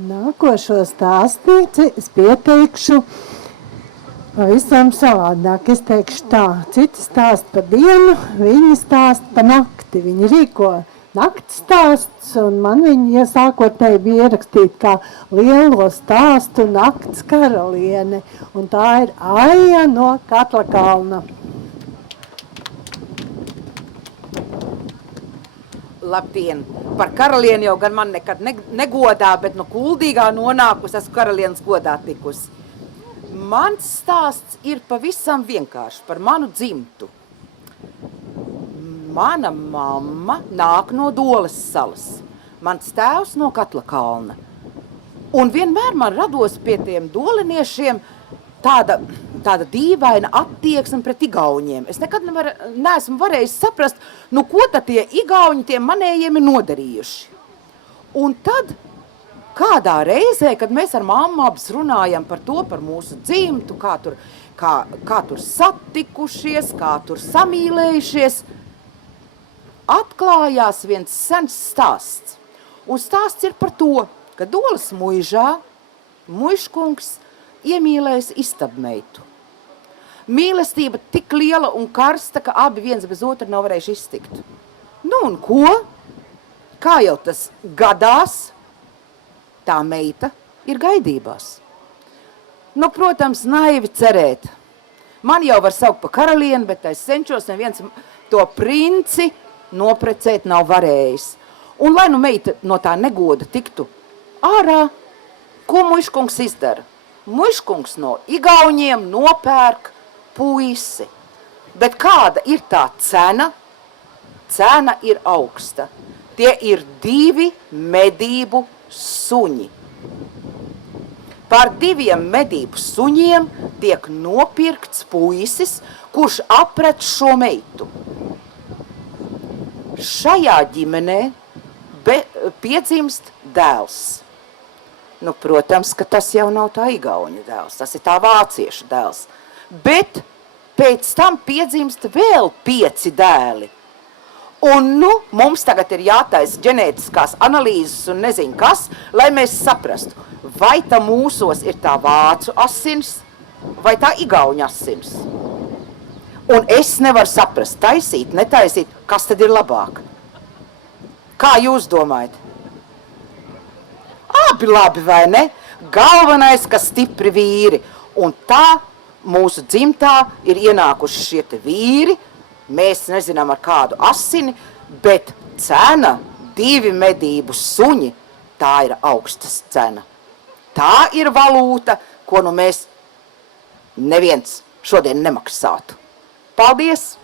Nākošo stāstīti es pieteikšu pavisam savādāk. Es teikšu tā, citi stāst par dienu, viņi stāst par nakti. Viņi rīko nakts stāsts, un man viņi iesākotnēji bija ierakstīt kā lielo stāstu nakts karaliene. Un tā ir Aija no Katlakalna. Labdien! Par karalieni jau gan man nekad negodā, bet no Kuldīgā nonākus esmu karalienes godā tikusi. Mans stāsts ir pavisam vienkārši par manu dzimtu. Mana mamma nāk no Doles salas, mans tēvs no Katlakalna. Un vienmēr man rados pie tiem doliniešiem tāda dīvaina attieksme pret igauņiem. Es nekad neesmu varējis saprast, nu ko tad tie igauņi tiem manējiem ir nodarījuši. Un tad kādā reizē, kad mēs ar mammu abas runājam par to, par mūsu dzimtu, kā tur satikušies, kā tur samīlējušies, atklājās viens sens stāsts. Un stāsts ir par to, ka Doles muižā muižkungs iemīlējis istabmeitu. Mīlestība tik liela un karsta, ka abi viens bez otra nav varējuši iztikt. Nu un ko? Kā jau tas gadās, tā meita ir gaidībās. Nu, protams, naivi cerēt. Man jau var saukt par karalieni, bet es cenšos neviens to princi noprecēt nav varējis. Un lai nu meita no tā negoda tiktu ārā, ko muižkungs izdara? Muižkungs no igauņiem nopērk puisi. Bet kāda ir tā cena? Cena ir augsta. Tie ir 2 medību suņi. Par 2 medību suņiem tiek nopirkts puisis, kurš apret šo meitu. Šajā ģimenē piedzimst dēls. Nu, protams, ka tas jau nav tā igauņa dēls, tas ir tā vāciešu dēls. Bet pēc tam piedzimst vēl 5 dēli. Un, nu, mums tagad ir jātaisa ģenētiskās analīzes un nezinu kas, lai mēs saprastu, vai tā mūsos ir tā vācu asins, vai tā igauņa asins. Un es nevaru saprast, taisīt, netaisīt, kas tad ir labāk. Kā jūs domājat? Abi labi, vai ne? Galvenais, ka stipri vīri. Un tā mūsu dzimtā ir ienākuši šie te vīri. Mēs nezinām ar kādu asini, bet cena 2 medību suņi, tā ir augstas cena. Tā ir valūta, ko nu mēs neviens šodien nemaksātu. Paldies!